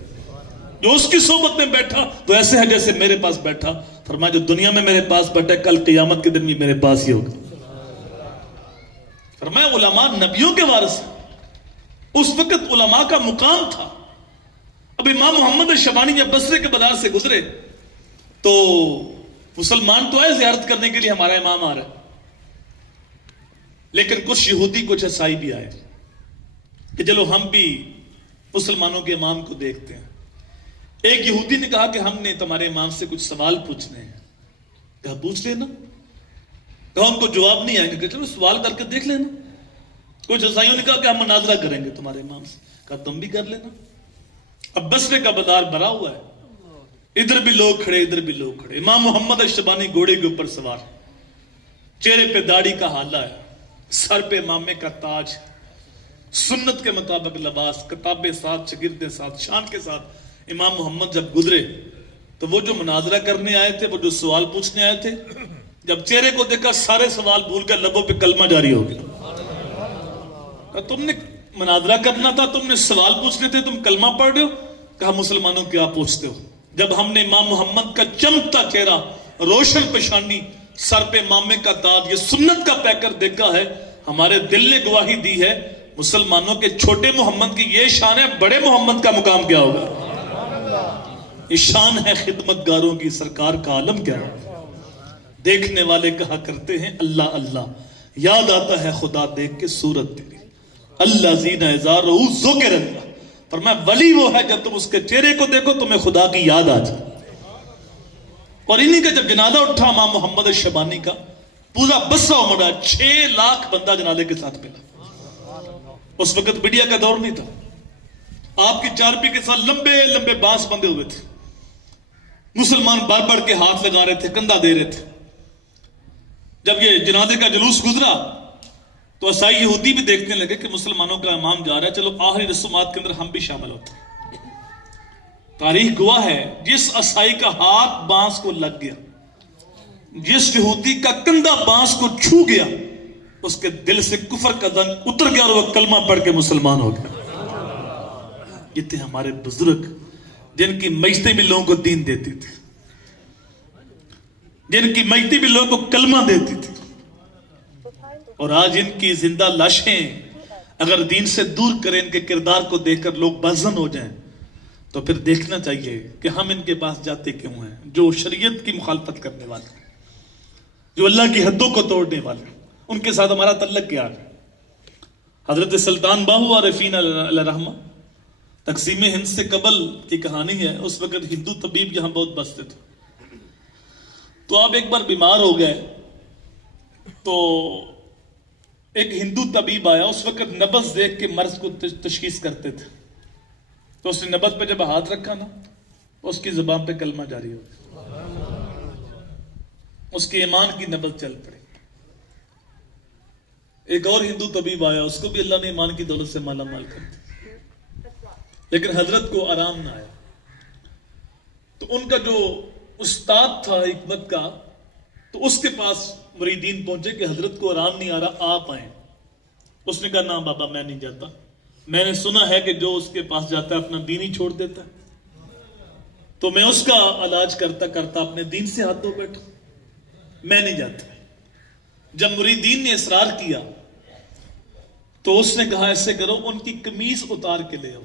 جو اس کی صحبت میں بیٹھا وہ ایسے ہے جیسے میرے پاس بیٹھا. فرمایا جو دنیا میں میرے پاس بیٹھا کل قیامت کے دن بھی میرے پاس ہی ہوگا. فرمایا علماء نبیوں کے وارث ہیں. اس وقت علماء کا مقام تھا. اب امام محمد الشیبانی جب بصرے کے بازار سے گزرے تو مسلمان تو آئے زیارت کرنے کے لیے، ہمارا امام آ رہا ہے، لیکن کچھ یہودی کچھ عیسائی بھی آئے کہ چلو ہم بھی مسلمانوں کے امام کو دیکھتے ہیں. ایک یہودی نے کہا کہ ہم نے تمہارے امام سے کچھ سوال پوچھنے ہیں. کہا پوچھ لینا. کہا ان کو جواب نہیں آئیں گے، کہ چلو سوال کر کے دیکھ لینا. کچھ عیسائیوں نے کہا کہ ہم مناظرہ کریں گے تمہارے امام سے. کہا تم بھی کر لینا. اب بصرے کا بازار بھرا ہوا ہے، ادھر بھی لوگ کھڑے ادھر بھی لوگ کھڑے. امام محمد الشیبانی گھوڑے کے اوپر سوار، چہرے پہ داڑھی کا حالہ ہے، سر پہ امامے کا تاج، سنت کے مطابق لباس، کتابیں ساتھ، شاگردیں ساتھ، شان کے ساتھ. امام محمد جب گزرے تو وہ جو مناظرہ کرنے آئے تھے، وہ جو سوال پوچھنے آئے تھے، جب چہرے کو دیکھا سارے سوال بھول کر لبوں پہ کلمہ جاری ہو گیا. تم نے مناظرہ کرنا تھا، تم نے سوال پوچھنے تھے، تم کلمہ پڑھ رہے ہو. کہا مسلمانوں کیا پوچھتے ہو؟ جب ہم نے امام محمد کا چمکتا چہرہ، روشن پیشانی، سر پہ امامے کا تاج، یہ سنت کا پیکر دیکھا ہے، ہمارے دل نے گواہی دی ہے مسلمانوں کے چھوٹے محمد کی یہ شان ہے، بڑے محمد کا مقام کیا ہوگا؟ یہ شان ہے خدمت گاروں کی، سرکار کا عالم کیا ہے. دیکھنے والے کہا کرتے ہیں اللہ اللہ، یاد آتا ہے خدا دیکھ کے صورت تیری. اللہ زین ازار ذکر اللہ. فرمایا ولی وہ ہے جب تم اس کے چہرے کو دیکھو تمہیں خدا کی یاد آ جائے. اور انہی کا جب جنازہ اٹھا امام محمد الشیبانی کا، پورا بصرہ امڑا، 6 لاکھ بندہ جنازے کے ساتھ ملا. اس وقت میڈیا کا دور نہیں تھا، آپ کی چارپی کے ساتھ لمبے لمبے بانس بندے ہوئے تھے، مسلمان بار بار کے ہاتھ لگا رہے تھے، کندھا دے رہے تھے۔ جب یہ جنازے کا جلوس گزرا تو عیسائی یہودی بھی دیکھنے لگے کہ مسلمانوں کا امام جا رہا ہے، چلو آخری رسومات کے اندر ہم بھی شامل ہوتے ہیں۔ تاریخ گواہ ہے جس عیسائی کا ہاتھ بانس کو لگ گیا، جس یہودی کا کندھا بانس کو چھو گیا، اس کے دل سے کفر کا زنگ اتر گیا اور وہ کلمہ پڑھ کے مسلمان ہو گیا۔ یہ تھے ہمارے بزرگ جن کی میتیں بھی لوگوں کو دین دیتی تھی، جن کی میتیں بھی لوگوں کو کلمہ دیتی تھی، اور آج ان کی زندہ لاشیں اگر دین سے دور کریں، ان کے کردار کو دیکھ کر لوگ بازن ہو جائیں، تو پھر دیکھنا چاہیے کہ ہم ان کے پاس جاتے کیوں ہیں، جو شریعت کی مخالفت کرنے والے، جو اللہ کی حدوں کو توڑنے والے، ان کے ساتھ ہمارا تعلق کیا ہے؟ حضرت سلطان باہو عارفین علیہ رحمہ، تقسیم ہند سے قبل کی کہانی ہے، اس وقت ہندو طبیب یہاں بہت بستے تھے، تو آپ ایک بار بیمار ہو گئے، تو ایک ہندو طبیب آیا، اس وقت نبض دیکھ کے مرض کو تشخیص کرتے تھے، تو اس نے نبض پہ جب ہاتھ رکھا نا، اس کی زبان پہ کلمہ جاری ہو گیا، اس کے ایمان کی نبض چل پڑی۔ ایک اور ہندو طبیب آیا، اس کو بھی اللہ نے ایمان کی دولت سے مالا مال کر دیا، لیکن حضرت کو آرام نہ آیا، تو ان کا جو استاد تھا حکمت کا، تو اس کے پاس مریدین پہنچے کہ حضرت کو آرام نہیں آ رہا، آپ آئیں۔ اس نے کہا نا بابا میں نہیں جاتا، میں نے سنا ہے کہ جو اس کے پاس جاتا ہے اپنا دین ہی چھوڑ دیتا ہے، تو میں اس کا علاج کرتا کرتا اپنے دین سے ہاتھ دھو بیٹھا، میں نہیں جاتا۔ جب مریدین نے اصرار کیا تو اس نے کہا ایسے کرو، ان کی قمیض اتار کے لے آؤ۔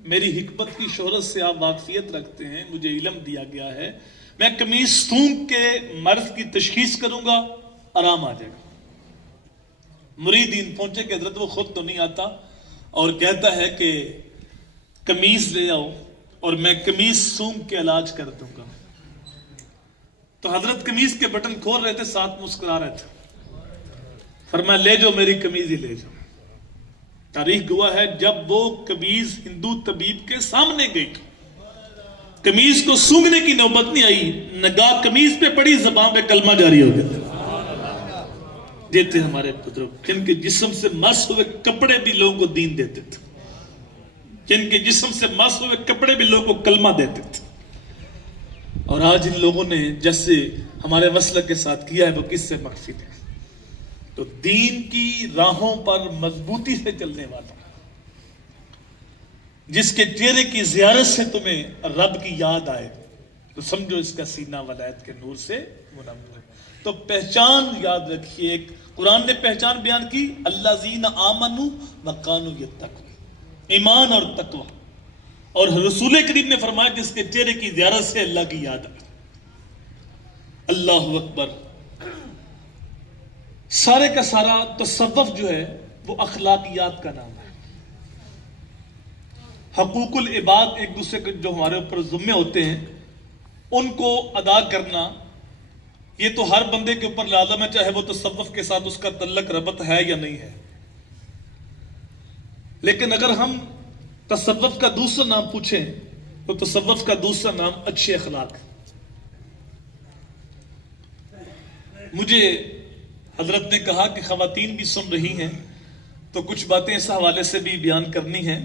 میری حکمت کی شہرت سے آپ واقفیت رکھتے ہیں، مجھے علم دیا گیا ہے، میں قمیض سونگ کے مرض کی تشخیص کروں گا، آرام آ جائے گا۔ مریدین پہنچے کہ حضرت وہ خود تو نہیں آتا، اور کہتا ہے کہ قمیض لے آؤ اور میں قمیض سونگ کے علاج کر دوں گا۔ تو حضرت قمیض کے بٹن کھول رہے تھے، ساتھ مسکرا رہے تھے، فرمایا لے جاؤ میری قمیض ہی لے جاؤ۔ تاریخ گواہ ہے جب وہ قمیض ہندو طبیب کے سامنے گئی، قمیض کو سونگنے کی نوبت نہیں آئی، نگاہ قمیض پہ پڑی، زبان پہ کلمہ جاری ہو گیا۔ یہ تھے ہمارے بزرگ جن کے جسم سے مس ہوئے کپڑے بھی لوگوں کو دین دیتے تھے، جن کے جسم سے مس ہوئے کپڑے بھی لوگوں کو کلمہ دیتے تھے، اور آج ان لوگوں نے جیسے ہمارے مسلک کے ساتھ کیا ہے وہ کس سے مقصد ہے؟ تو دین کی راہوں پر مضبوطی سے چلنے والا، جس کے چہرے کی زیارت سے تمہیں رب کی یاد آئے تو سمجھو اس کا سینہ ولایت کے نور سے منور ہے۔ تو پہچان یاد رکھیے، ایک قرآن نے پہچان بیان کی، الذین آمنوا وکانوا یتقون، ایمان اور تقوی، اور رسول کریم نے فرمایا کہ اس کے چہرے کی زیارت سے اللہ کی یاد آئے۔ اللہ اکبر۔ سارے کا سارا تصوف جو ہے وہ اخلاقیات کا نام ہے۔ حقوق العباد، ایک دوسرے کے جو ہمارے اوپر ذمے ہوتے ہیں ان کو ادا کرنا، یہ تو ہر بندے کے اوپر لازم ہے، چاہے وہ تصوف کے ساتھ اس کا تعلق ربط ہے یا نہیں ہے۔ لیکن اگر ہم تصوف کا دوسرا نام پوچھیں تو تصوف کا دوسرا نام اچھے اخلاق۔ مجھے حضرت نے کہا کہ خواتین بھی سن رہی ہیں تو کچھ باتیں اس حوالے سے بھی بیان کرنی ہیں۔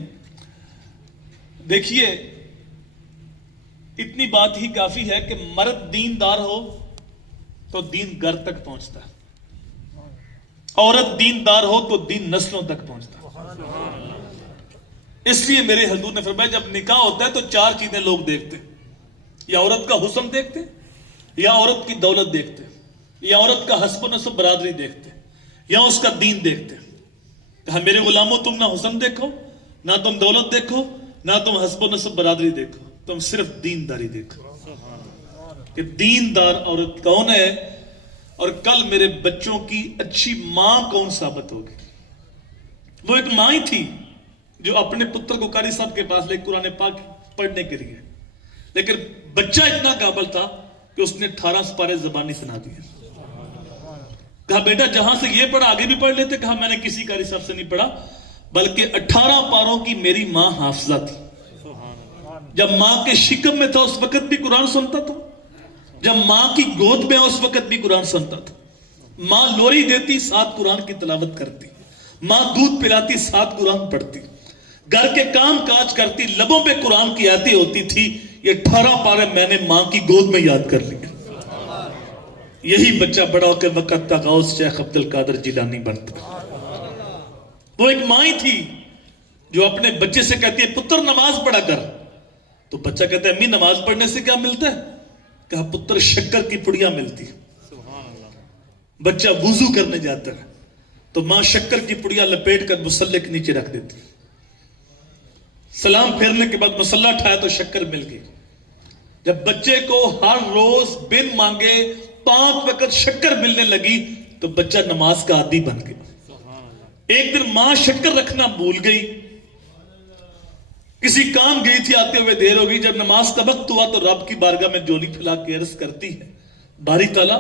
دیکھیے، اتنی بات ہی کافی ہے کہ مرد دیندار ہو تو دین گھر تک پہنچتا ہے، عورت دیندار ہو تو دین نسلوں تک پہنچتا ہے۔ اس لیے میرے حضور نے فرمایا جب نکاح ہوتا ہے تو چار چیزیں لوگ دیکھتے ہیں، یا عورت کا حسن دیکھتے، یا عورت کی دولت دیکھتے، یا عورت کا حسب و نسب برادری دیکھتے، یا اس کا دین دیکھتے۔ کہا میرے غلاموں تم نہ حسن دیکھو، نہ تم دولت دیکھو، نہ تم حسب و نسب برادری دیکھو، تم صرف دینداری دیکھو کہ دیندار عورت کون ہے، اور کل میرے بچوں کی اچھی ماں کون ثابت ہوگی۔ وہ ایک ماں ہی تھی جو اپنے پتر کو قاری صاحب کے پاس لے قرآن پاک پڑھنے کے لیے، لیکن بچہ اتنا قابل تھا کہ اس نے 18 سپارے زبانی سنا دیے۔ کہا بیٹا جہاں سے یہ پڑھا آگے بھی پڑھ لیتے. کہا میں نے کسی قاری صاحب سے نہیں پڑھا، بلکہ 18 پاروں کی میری ماں حافظہ تھی. جب ماں کے شکم میں تھا اس وقت بھی قرآن سنتا تھا، جب ماں کی گود میں اس وقت بھی قرآن سنتا تھا. ماں لوری دیتی ساتھ قرآن کی تلاوت کرتی، ماں دودھ پلاتی ساتھ قرآن پڑھتی، گھر کے کام کاج کرتی، لبوں پہ قرآن کی آیتیں ہوتی تھی. یہ 18 پارے میں نے ماں کی گود میں یاد کر لیے. یہی بچہ بڑا ہو کے وقت تک غوث شیخ عبد القادر جیلانی بنتا. وہ ایک ماں ہی تھی جو اپنے بچے سے کہتی ہے پتر نماز پڑھا کر. تو بچہ کہتا ہے امی نماز پڑھنے سے کیا ملتا ہے؟ کہا پتر شکر کی پڑیاں ملتی. بچہ وضو کرنے جاتا ہے تو ماں شکر کی پڑیاں لپیٹ کر مصلے کے نیچے رکھ دیتی. سلام پھیرنے کے بعد مصلہ اٹھایا تو شکر مل گئی. جب بچے کو ہر روز بن مانگے 5 وقت شکر ملنے لگی تو بچہ نماز کا عادی بن گیا. ایک دن ماں شکر رکھنا بھول گئی، کسی کام گئی تھی، آتے ہوئے دیر ہو گئی. جب نماز کا وقت ہوا تو رب کی بارگاہ میں جولی پھیلا کے عرض کرتی ہے باری تعالیٰ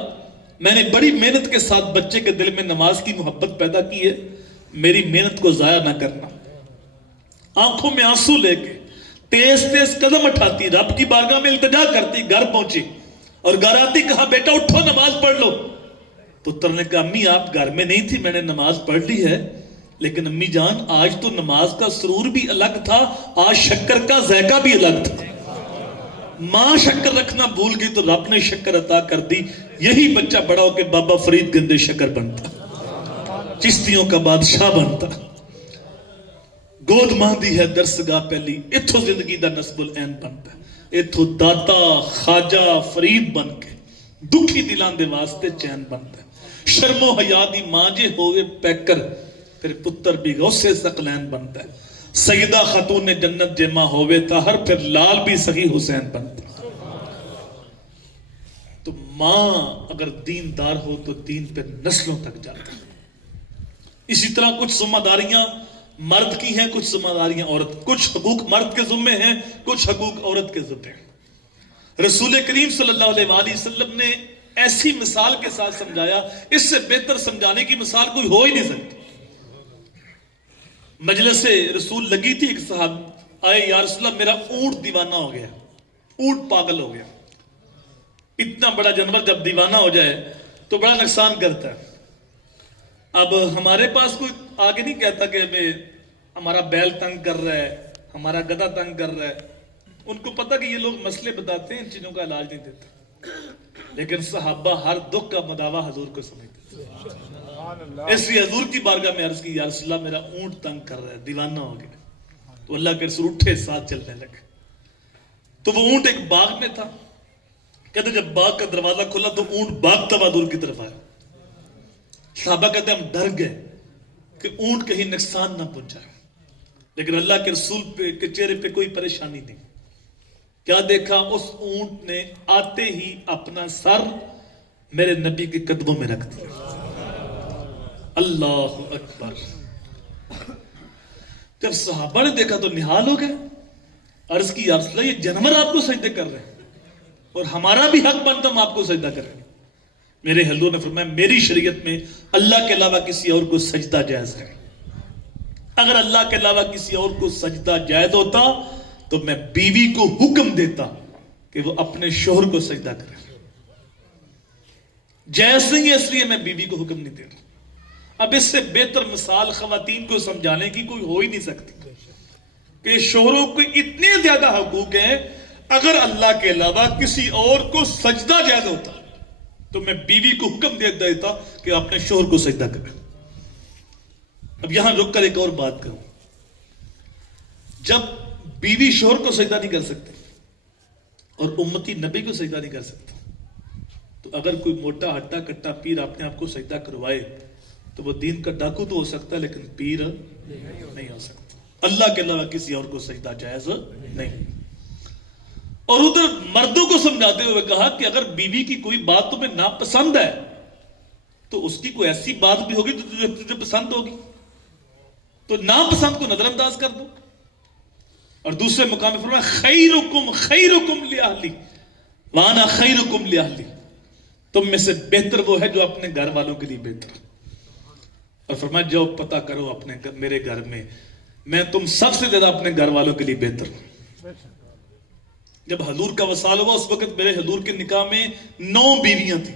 میں نے بڑی محنت کے ساتھ بچے کے دل میں نماز کی محبت پیدا کی ہے، میری محنت کو ضائع نہ کرنا. آنکھوں میں آنسو لے کے تیز تیز قدم اٹھاتی رب کی بارگاہ میں التجا کرتی. گھر پہنچی اور گھر آتی کہا بیٹا اٹھو نماز پڑھ لو. پتر نے کہا امی آپ گھر میں نہیں تھی، میں نے نماز پڑھ لی ہے، لیکن امی جان آج تو نماز کا سرور بھی الگ تھا، آج شکر کا ذائقہ بھی الگ تھا. ماں شکر رکھنا بھول گئی تو رب نے شکر عطا کر دی. یہی بچہ بڑا ہو کے بابا فرید گندے شکر بنتا، چشتیوں کا بادشاہ بنتا. گود ماندی ہے درسگاہ پہلی، اتھو زندگی دا نسب العین بنتا ہے. اتھو داتا خواجہ فرید بن کے دکھی دلان دے واسطے چین بنتا ہے. شرم و حیا دی ماں جے ہوئے پیکر پھر پتر بھی غوث ثقلین بنتا ہے. سیدہ خاتون جنت جے ماں ہوئے تاہر پھر لال بھی صحیح حسین بنتا ہے. تو ماں اگر دیندار ہو تو دین پہ نسلوں تک جاتا ہے. اسی طرح کچھ ذمہ داریاں مرد کی ہیں، کچھ ذمہ داریاں عورت، کچھ حقوق مرد کے ذمے ہیں، کچھ حقوق عورت کے ذمے ہیں. رسول کریم صلی اللہ علیہ وآلہ وسلم نے ایسی مثال کے ساتھ سمجھایا، اس سے بہتر سمجھانے کی مثال کوئی ہو ہی نہیں سکتی. مجلس رسول لگی تھی، ایک صاحب آئے یا رسول اللہ میرا اونٹ دیوانہ ہو گیا، اونٹ پاگل ہو گیا. اتنا بڑا جانور جب دیوانہ ہو جائے تو بڑا نقصان کرتا ہے. اب ہمارے پاس کوئی آگے نہیں کہتا کہ ہمارا بیل تنگ کر رہا ہے، ہمارا گدھا تنگ کر رہا ہے. ان کو پتا کہ یہ لوگ مسئلے بتاتے ہیں، ان چیزوں کا علاج نہیں دیتے. لیکن صحابہ ہر دکھ کا مداوا حضور کو سمجھتے تھے. اس لیے حضور کی بارگاہ میں عرض کی یا رسول اللہ میرا اونٹ تنگ کر رہا ہے، دیوانہ ہو گیا. تو اللہ کے رسول اٹھے ساتھ چلنے لگے. تو وہ اونٹ ایک باغ میں تھا. کہتے جب باغ کا دروازہ کھلا تو اونٹ بھاگتا ہوا حضور کی طرف آیا. صحابہ کہتے ہم ڈر گئے کہ اونٹ کہیں نقصان نہ پہنچائے، لیکن اللہ کے رسول کے چہرے پہ کوئی پریشانی نہیں. کیا دیکھا؟ اس اونٹ نے آتے ہی اپنا سر میرے نبی کے قدموں میں رکھ دیا. اللہ اکبر. جب صحابہ نے دیکھا تو نہال ہو گئے. عرض کی یا رسول اللہ یہ جانور آپ کو سجدے کر رہے ہیں اور ہمارا بھی حق بنتا ہم آپ کو سجدہ کریں. میرے حضور نے فرمایا میری شریعت میں اللہ کے علاوہ کسی اور کو سجدہ جائز ہے. اگر اللہ کے علاوہ کسی اور کو سجدہ جائز ہوتا تو میں بیوی کو حکم دیتا کہ وہ اپنے شوہر کو سجدہ کرے. جائز نہیں ہے اس لیے میں بیوی کو حکم نہیں دے رہا. اب اس سے بہتر مثال خواتین کو سمجھانے کی کوئی ہو ہی نہیں سکتی کہ شوہروں کو اتنے زیادہ حقوق ہیں. اگر اللہ کے علاوہ کسی اور کو سجدہ جائز ہوتا تو میں بیوی کو حکم دے دیتا کہ اپنے شوہر کو سجدہ کرے. اب یہاں رک کر ایک اور بات کروں. جب بیوی شوہر کو سجدہ نہیں کر سکتی اور امتی نبی کو سجدہ نہیں کر سکتا تو اگر کوئی موٹا ہٹا کٹا پیر اپنے آپ کو سجدہ کروائے تو وہ دین کا ڈاکو تو ہو سکتا ہے لیکن پیر نہیں ہو سکتا. اللہ کے علاوہ کسی اور کو سجدہ جائز نہیں. اور ادھر مردوں کو سمجھاتے ہوئے کہا کہ اگر بیوی کی کوئی بات تمہیں ناپسند ہے تو اس کی کوئی ایسی بات بھی ہوگی جو تجھے پسند ہوگی تو ناپسند کو نظر انداز کر دو. اور دوسرے مقام میں فرمایا خیرکم خیرکم لأہلی وانا خیرکم لأہلی. تم میں سے بہتر وہ ہے جو اپنے گھر والوں کے لیے بہتر. اور فرمایا جاؤ پتہ کرو اپنے میرے گھر میں تم سب سے زیادہ اپنے گھر والوں کے لیے بہتر ہوں. جب حضور کا وصال ہوا اس وقت میرے حضور کے نکاح میں 9 بیویاں تھیں،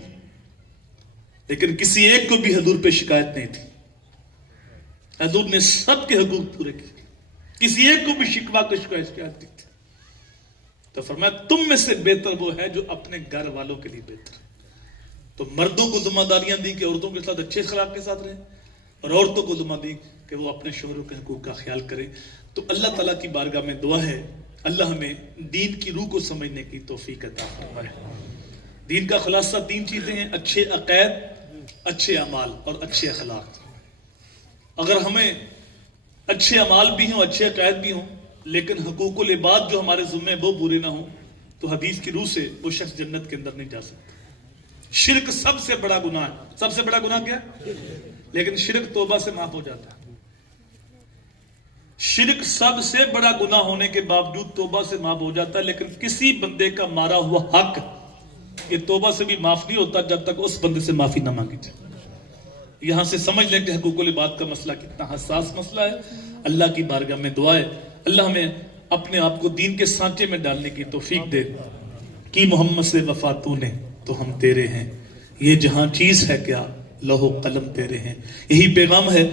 لیکن کسی ایک کو بھی حضور پہ شکایت نہیں تھی. حضور نے سب کے حقوق پورے کیے، کسی ایک کو بھی شکوہ کو شکایت نہیں تھی. تو فرمایا تم میں سے بہتر وہ ہے جو اپنے گھر والوں کے لیے بہتر. تو مردوں کو ذمہ داریاں دی کہ عورتوں کے ساتھ اچھے اخلاق کے ساتھ رہیں، اور عورتوں کو ذمہ دی کہ وہ اپنے شوہروں کے حقوق کا خیال کریں. تو اللہ تعالیٰ کی بارگاہ میں دعا ہے اللہ ہمیں دین کی روح کو سمجھنے کی توفیق عطا فرمائے. دین کا خلاصہ 3 چیزیں ہیں: اچھے عقائد، اچھے اعمال اور اچھے اخلاق. اگر ہمیں اچھے اعمال بھی ہوں، اچھے عقائد بھی ہوں، لیکن حقوق العباد جو ہمارے ذمہ وہ پورے نہ ہوں، تو حدیث کی روح سے وہ شخص جنت کے اندر نہیں جا سکتا. شرک سب سے بڑا گناہ ہے. سب سے بڑا گناہ کیا ہے؟ لیکن شرک توبہ سے معاف ہو جاتا ہے. شرک سب سے بڑا گناہ ہونے کے باوجود توبہ سے معاف ہو جاتا ہے، لیکن کسی بندے کا مارا ہوا حق یہ توبہ سے بھی معاف نہیں ہوتا جب تک اس بندے سے معافی نہ مانگی جائے. یہاں سے سمجھ لیں کہ حقوق العباد کا مسئلہ کتنا حساس مسئلہ ہے. اللہ کی بارگاہ میں دعا ہے اللہ ہمیں اپنے آپ کو دین کے سانچے میں ڈالنے کی توفیق دے. کی محمد سے وفا تو نے تو ہم تیرے ہیں، یہ جہاں چیز ہے کیا لوح و قلم تیرے ہیں. یہی پیغام ہے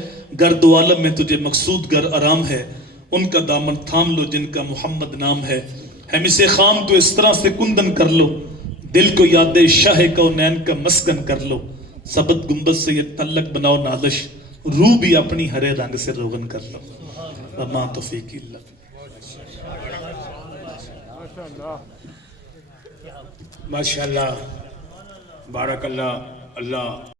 گرد و عالم میں تجھے مقصود گر آرام ہے، ان کا دامن تھام لو جن کا محمد نام ہے. ہم اسے خام تو اس طرح سے کندن کر لو، دل کو یاد شاہ کونین کا مسکن کر لو. سبت گنبد سے یہ تعلق بناؤ نازش، روح بھی اپنی ہرے رنگ سے روغن کر لو. وما توفیق اللہ. ماشاء اللہ، بارک اللہ. اللہ